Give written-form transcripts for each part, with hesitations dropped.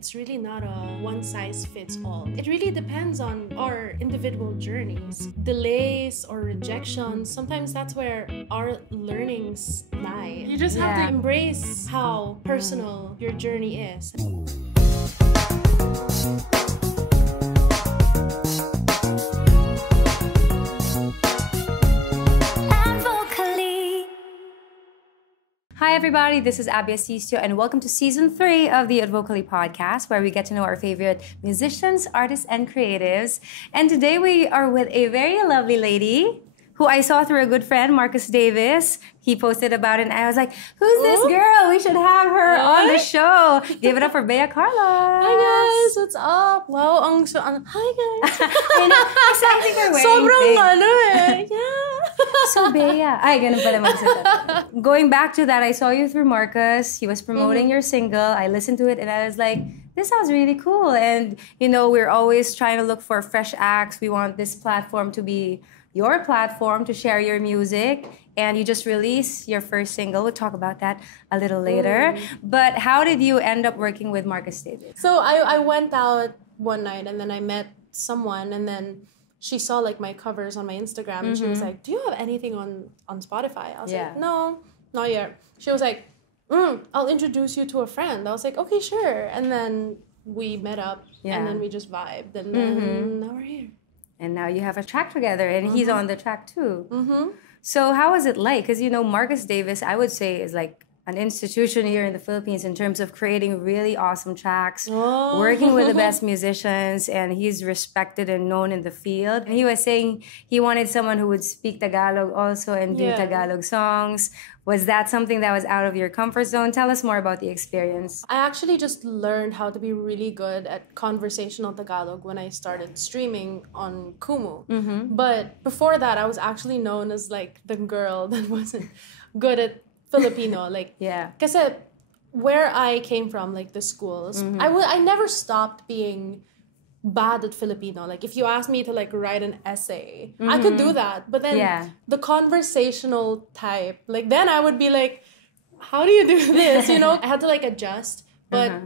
it's really not a one size fits all. It really depends on our individual journeys. Delays or rejections, sometimes that's where our learnings lie. You just have to embrace how personal your journey is. Hi everybody, this is Abby Asisio and welcome to Season 3 of the Advocally podcast, where we get to know our favorite musicians, artists, and creatives. And today we are with a very lovely lady who I saw through a good friend, Marcus Davis. He posted about it and I was like, who's this girl? We should have her on the show. Give it up for Bea Carlos. Hi guys, what's up? Wow, hi guys. I know, I think we're wearing Sobrang yeah. So Bea, ganun pala magsalita. Going back to that, I saw you through Marcus. He was promoting your single. I listened to it and I was like, this sounds really cool. And, you know, we're always trying to look for fresh acts. We want this platform to be your platform to share your music. And you just released your first single. We'll talk about that a little later. But how did you end up working with Marcus Davis? So I went out one night and then I met someone and then she saw like my covers on my Instagram and she was like, do you have anything on Spotify? I was like, no, not yet. She was like, I'll introduce you to a friend. I was like, okay, sure. And then we met up and then we just vibed and then now we're here. And now you have a track together and he's on the track too. So how was it like? Because, you know, Marcus Davis, I would say, is like an institution here in the Philippines in terms of creating really awesome tracks, working with the best musicians, and he's respected and known in the field. And he was saying he wanted someone who would speak Tagalog also and do Tagalog songs. Was that something that was out of your comfort zone? Tell us more about the experience. I actually just learned how to be really good at conversational Tagalog when I started streaming on Kumu. But before that, I was actually known as like the girl that wasn't good at Filipino, like, kasi where I came from, like the schools, I never stopped being bad at Filipino. Like, if you asked me to like write an essay, I could do that. But then the conversational type, like then I would be like, how do you do this? You know, I had to like adjust. But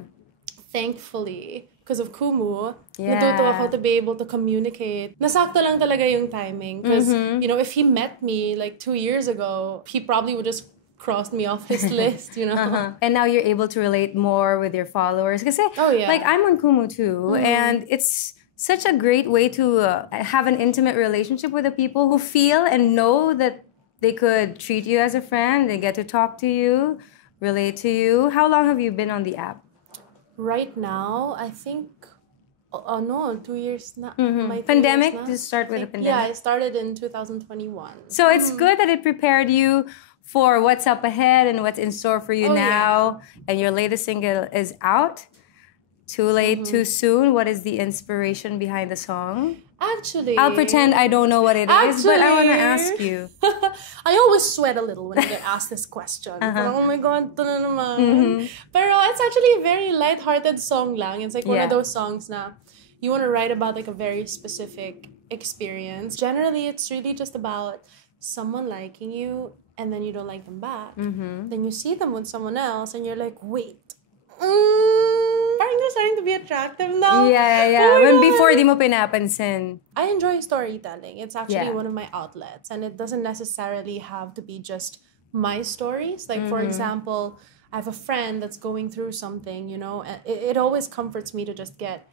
thankfully, because of Kumu, natuto ako to be able to communicate. Nasakto lang talaga yung timing. Because, you know, if he met me like 2 years ago, he probably would just crossed me off his list, you know. And now you're able to relate more with your followers. Kasi, like, I'm on Kumu too, and it's such a great way to have an intimate relationship with the people who feel and know that they could treat you as a friend. They get to talk to you, relate to you. How long have you been on the app? Right now, I think, 2 years now. Pandemic? To start with the pandemic? Yeah, I started in 2021. So it's good that it prepared you for what's up ahead and what's in store for you now. And your latest single is out. Too late, too soon. What is the inspiration behind the song? Actually, I'll pretend I don't know what it is, but I want to ask you. I always sweat a little when I get asked this question. Oh my God, ito na naman. Pero it's actually a very lighthearted song lang. It's like one of those songs na you want to write about like a very specific experience. Generally, it's really just about someone liking you and then you don't like them back. Then you see them with someone else and you're like, wait, parang they're starting to be attractive now. Yeah. When before, di mo pinapansin. I enjoy storytelling. It's actually one of my outlets. And it doesn't necessarily have to be just my stories. Like, for example, I have a friend that's going through something, you know, and it always comforts me to just get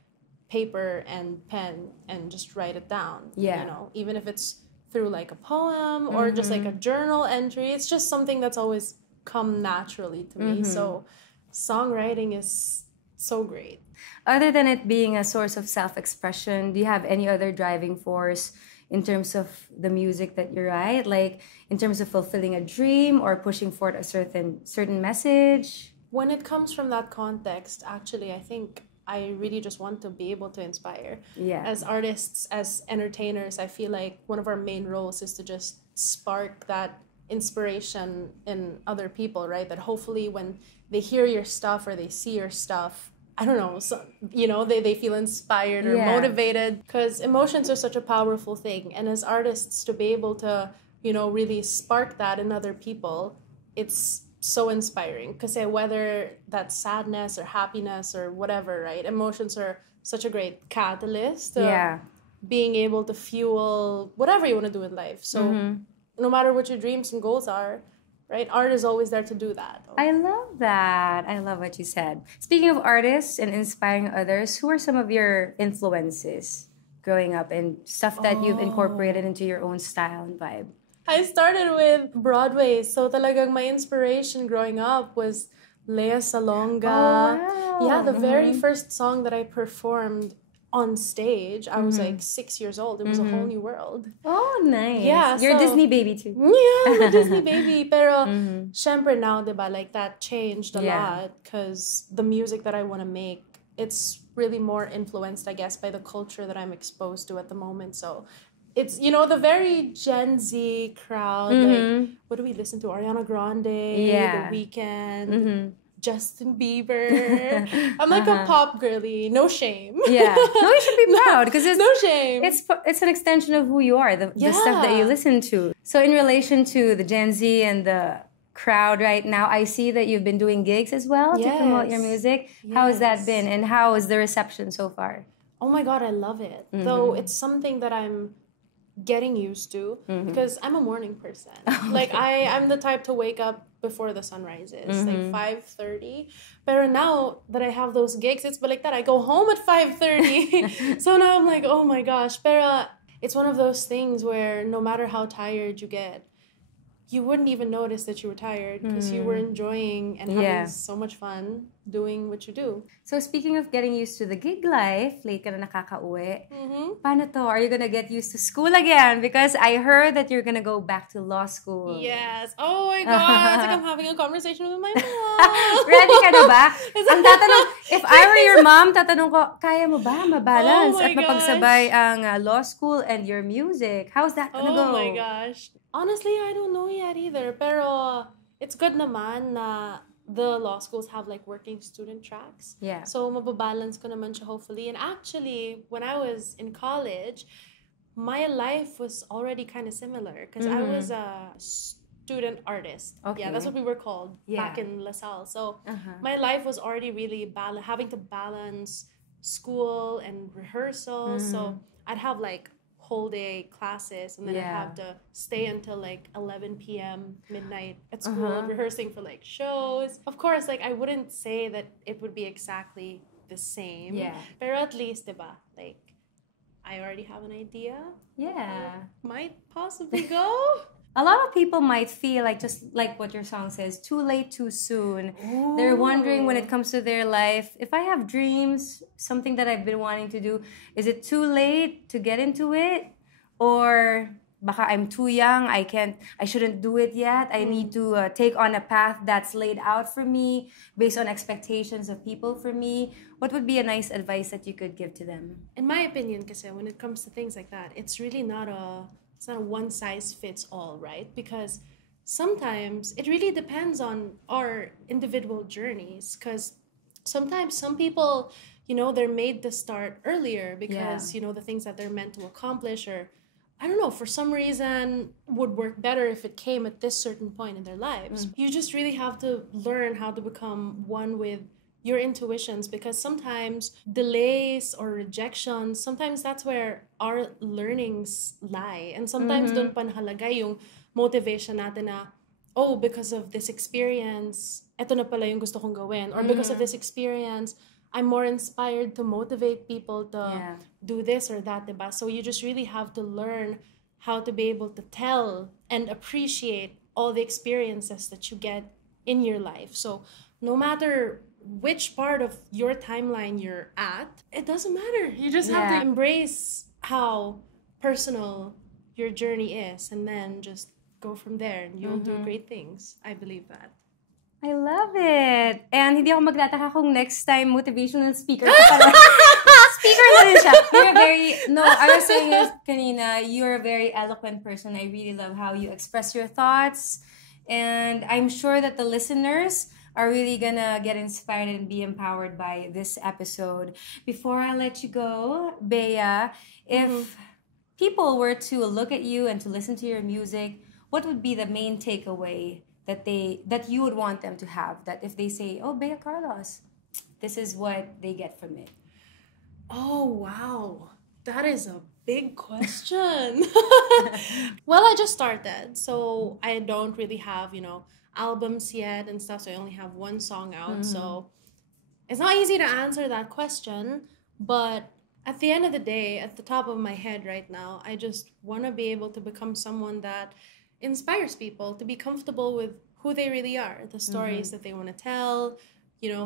paper and pen and just write it down. You know, even if it's through like a poem or just like a journal entry. It's just something that's always come naturally to me. So songwriting is so great. Other than it being a source of self-expression, do you have any other driving force in terms of the music that you write? Like in terms of fulfilling a dream or pushing forward a certain message? When it comes from that context, actually, I think I really just want to be able to inspire. As artists, as entertainers, I feel like one of our main roles is to just spark that inspiration in other people, right? That hopefully when they hear your stuff or they see your stuff, I don't know, so, you know, they feel inspired or motivated, because emotions are such a powerful thing. And as artists, to be able to, you know, really spark that in other people, it's so inspiring. Because whether that's sadness or happiness or whatever, right? Emotions are such a great catalyst. Being able to fuel whatever you want to do in life. So no matter what your dreams and goals are, right? Art is always there to do that. I love that. I love what you said. Speaking of artists and inspiring others, who are some of your influences growing up and stuff that you've incorporated into your own style and vibe? I started with Broadway. So talagang my inspiration growing up was Lea Salonga. Oh, wow. Yeah, the very first song that I performed on stage, I was like 6 years old. It was a whole new world. Oh, nice. Yeah, you're a Disney baby too. Yeah, I'm a Disney baby. Pero, syempre now, diba, like that changed a lot because the music that I want to make, it's really more influenced, I guess, by the culture that I'm exposed to at the moment. So, it's, the very Gen Z crowd. Like, what do we listen to? Ariana Grande, The Weeknd. Justin Bieber. I'm like a pop girly. No shame. Yeah. No, you should be proud because it's no shame. It's an extension of who you are, the stuff that you listen to. So in relation to the Gen Z and the crowd right now, I see that you've been doing gigs as well to promote your music. How has that been and how is the reception so far? Oh my God, I love it. Though it's something that I'm getting used to because I'm a morning person. Like I'm the type to wake up before the sun rises, like 5:30. But now that I have those gigs, it's like that. I go home at 5:30. So now I'm like, oh my gosh. But it's one of those things where no matter how tired you get, you wouldn't even notice that you were tired because you were enjoying and having so much fun doing what you do. So speaking of getting used to the gig life, late ka na nakaka-uwi. Paano to? Are you gonna get used to school again? Because I heard that you're gonna go back to law school. Yes. Oh my God. It's like I'm having a conversation with my mom. Ready ka na ba? Ang tatanong, if I were your mom, tatanong ko, kaya mo ba mabalance at mapagsabay ang law school and your music? How's that gonna go? Oh my gosh. Honestly, I don't know yet either. Pero it's good naman na the law schools have like working student tracks. Yeah. So mababalance ko naman siya hopefully. And actually, when I was in college, my life was already kind of similar because I was a student artist. Okay. Yeah, that's what we were called back in LaSalle. So my life was already really having to balance school and rehearsal. So I'd have like whole day classes and then I have to stay until like 11 p.m. midnight at school rehearsing for like shows. Of course, like I wouldn't say that it would be exactly the same. Yeah. Pero at least, diba? Like I already have an idea. Yeah. Might possibly go. A lot of people might feel like, just like what your song says, too late, too soon. Ooh. They're wondering when it comes to their life, if I have dreams, something that I've been wanting to do, is it too late to get into it? Or baka I'm too young, I shouldn't do it yet. I need to take on a path that's laid out for me based on expectations of people for me. What would be a nice advice that you could give to them? In my opinion, kasi when it comes to things like that, it's really not a one size fits all, right? Because sometimes it really depends on our individual journeys. Because sometimes some people, they're made to start earlier because, the things that they're meant to accomplish or, I don't know, for some reason would work better if it came at this certain point in their lives. You just really have to learn how to become one with your intuitions because sometimes delays or rejections, sometimes that's where our learnings lie. And sometimes dun panhalaga yung motivation natin na, oh, because of this experience, eto na pala yung gusto kong gawin. Or because of this experience, I'm more inspired to motivate people to do this or that, diba? So you just really have to learn how to be able to tell and appreciate all the experiences that you get in your life. So no matter which part of your timeline you're at, it doesn't matter. You just have to embrace how personal your journey is and then just go from there and you'll do great things. I believe that. I love it. And hindi ako magtataka kung next time motivational speaker ka pala. Speaker na rin siya. I was saying this kanina, you're a very eloquent person. I really love how you express your thoughts. And I'm sure that the listeners are really gonna get inspired and be empowered by this episode. Before I let you go, Bea, if people were to look at you and to listen to your music, what would be the main takeaway that you would want them to have? That if they say, "Oh, Bea Carlos," this is what they get from it. Oh, wow. That is a big question. Well, I just started, so I don't really have, albums yet and stuff, so I only have one song out. So it's not easy to answer that question, but at the end of the day, at the top of my head right now, I just want to be able to become someone that inspires people to be comfortable with who they really are, the stories that they want to tell,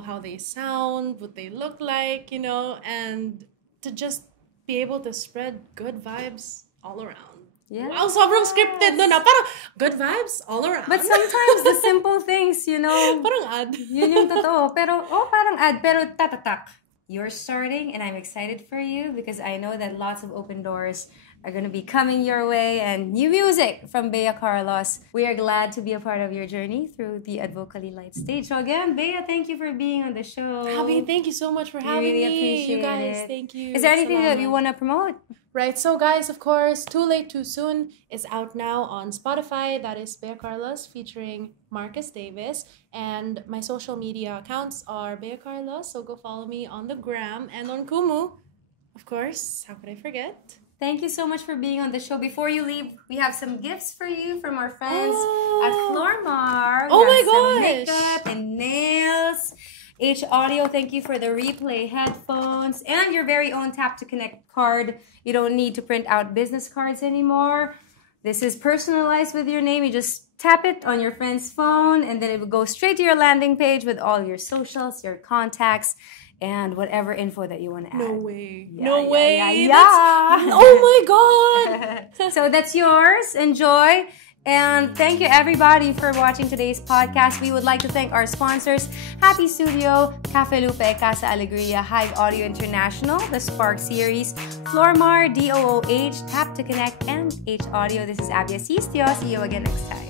how they sound, what they look like, and to just be able to spread good vibes all around. Yeah. Wow, sobrang scripted no na. Parang good vibes all around. But sometimes the simple things, Parang ad. Yun yung totoo. Pero, parang ad. Pero tatatak. You're starting and I'm excited for you because I know that lots of open doors are going to be coming your way and new music from Bea Carlos. We are glad to be a part of your journey through the Advocally Light stage. So again, Bea, thank you for being on the show. Abby, thank you so much for having really me. Appreciate you guys, it. thank you. Is there anything that you want to promote? Right, so guys, of course, Too Late Too Soon is out now on Spotify. That is Bea Carlos featuring Marcus Davis. And my social media accounts are Bea Carlos, so go follow me on the gram and on Kumu. Of course, how could I forget? Thank you so much for being on the show. Before you leave, we have some gifts for you from our friends at Flormar. Oh my gosh! Some makeup and nails. H Audio, thank you for the replay headphones and your very own Tap to Connect card. You don't need to print out business cards anymore. This is personalized with your name. You just tap it on your friend's phone and then it will go straight to your landing page with all your socials, your contacts, and whatever info that you want to add. No way. Yeah, no way. Yeah. Oh my God. So that's yours. Enjoy. And thank you everybody for watching today's podcast. We would like to thank our sponsors, Happy Studio, Cafe Lupe, Casa Alegria, Hive Audio International, the Spark Series, Flormar, DOOH, Tap to Connect, and H Audio. This is Abby Asistio. See you again next time.